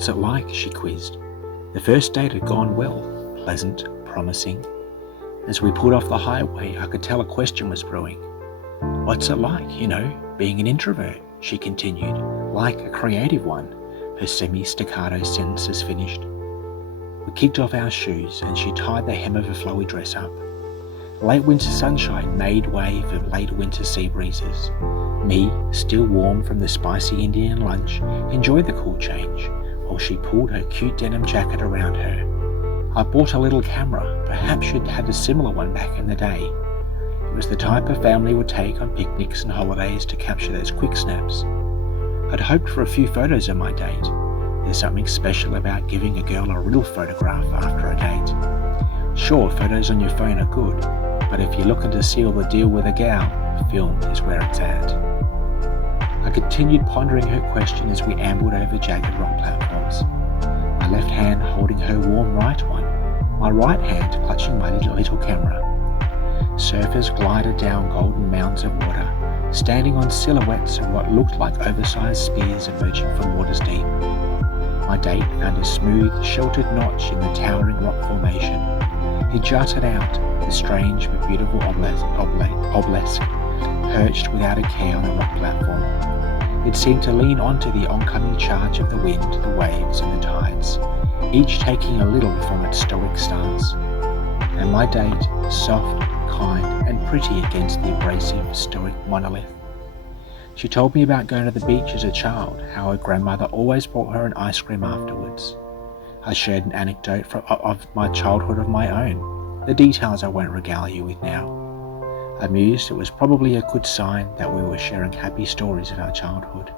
"What's it like?" she quizzed. The first date had gone well, pleasant, promising. As we pulled off the highway, I could tell a question was brewing. "What's it like, being an introvert?" she continued, like a creative one, her semi-staccato sentences finished. We kicked off our shoes and she tied the hem of her flowy dress up. Late winter sunshine made way for late winter sea breezes. Me, still warm from the spicy Indian lunch, enjoyed the cool change, while she pulled her cute denim jacket around her. I bought a little camera, perhaps she'd had a similar one back in the day. It was the type a family would take on picnics and holidays to capture those quick snaps. I'd hoped for a few photos of my date. There's something special about giving a girl a real photograph after a date. Sure, photos on your phone are good, but if you're looking to seal the deal with a gal, film is where it's at. I continued pondering her question as we ambled over jagged rock platforms, my left hand holding her warm right one, my right hand clutching my little camera. Surfers glided down golden mounds of water, standing on silhouettes of what looked like oversized spears emerging from waters deep. My date found a smooth, sheltered notch in the towering rock formation. It jutted out, the strange but beautiful obelisk, perched without a care on the rock platform. It seemed to lean onto the oncoming charge of the wind, the waves, and the tides, each taking a little from its stoic stance. And my date, soft, kind, and pretty against the abrasive, stoic monolith. She told me about going to the beach as a child, how her grandmother always brought her an ice cream afterwards. I shared an anecdote of my childhood of my own, the details I won't regale you with now. I mused it was probably a good sign that we were sharing happy stories of our childhood.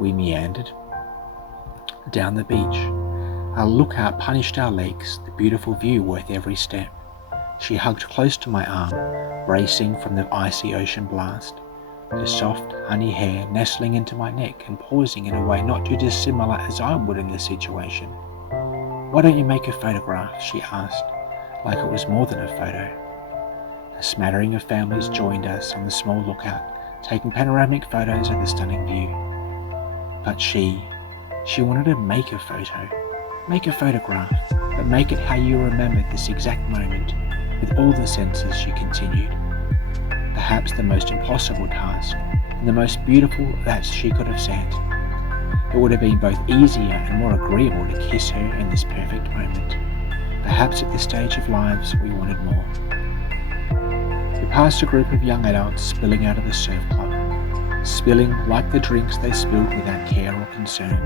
We meandered down the beach. Our lookout punished our legs, the beautiful view worth every step. She hugged close to my arm, bracing from the icy ocean blast, her soft, honey hair nestling into my neck and pausing in a way not too dissimilar as I would in this situation. "Why don't you make a photograph?" she asked, like it was more than a photo. A smattering of families joined us on the small lookout, taking panoramic photos of the stunning view. But she wanted to make a photo. Make a photograph, but make it how you remembered this exact moment, with all the senses, she continued. Perhaps the most impossible task, and the most beautiful that she could have set. It would have been both easier and more agreeable to kiss her in this perfect moment. Perhaps at this stage of lives we wanted more. We passed a group of young adults spilling out of the surf club, spilling like the drinks they spilled without care or concern.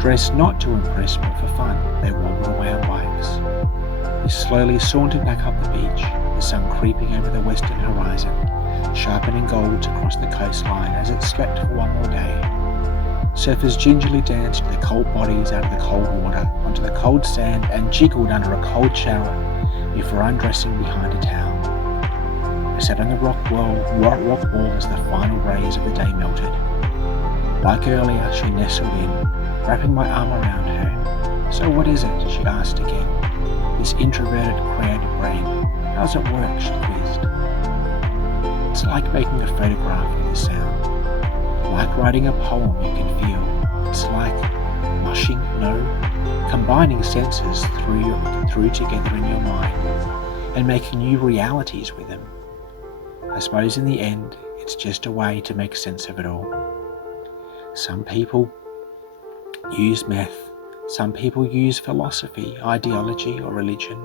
Dressed not to impress but for fun, they wobbled away on bikes. We slowly sauntered back up the beach, the sun creeping over the western horizon, sharpening gold across the coastline as it slept for one more day. Surfers gingerly danced their cold bodies out of the cold water onto the cold sand and jiggled under a cold shower before undressing behind a towel. I sat on the rock wall as the final rays of the day melted. Like earlier, she nestled in, wrapping my arm around her. "So what is it?" she asked again. "This introverted, creative brain, how's it work?" she quizzed. "It's like making a photograph with a sound. Like writing a poem you can feel. It's like mushing, combining senses through together in your mind and making new realities with them. I suppose in the end, it's just a way to make sense of it all. Some people use math. Some people use philosophy, ideology, or religion.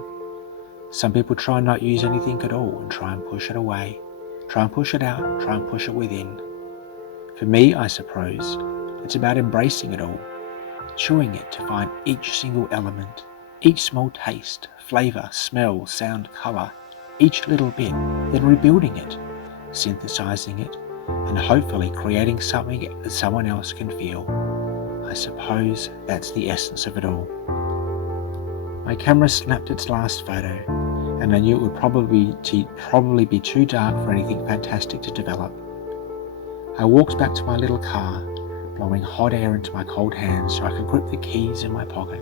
Some people try and not use anything at all and try and push it away, try and push it out, try and push it within. For me, I suppose, it's about embracing it all, chewing it to find each single element, each small taste, flavour, smell, sound, colour, each little bit, then rebuilding it, synthesizing it, and hopefully creating something that someone else can feel. I suppose that's the essence of it all. My camera snapped its last photo, and I knew it would probably be too dark for anything fantastic to develop. I walked back to my little car, blowing hot air into my cold hands so I could grip the keys in my pocket.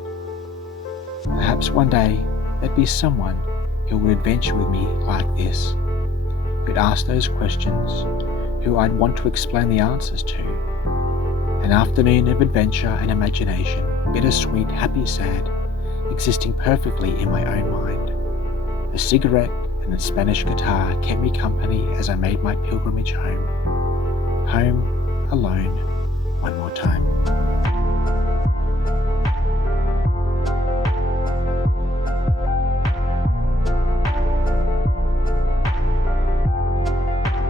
Perhaps one day there'd be someone who would adventure with me like this, who'd ask those questions, who I'd want to explain the answers to. An afternoon of adventure and imagination, bittersweet, happy, sad, existing perfectly in my own mind. A cigarette and a Spanish guitar kept me company as I made my pilgrimage home. Home, alone, one more time.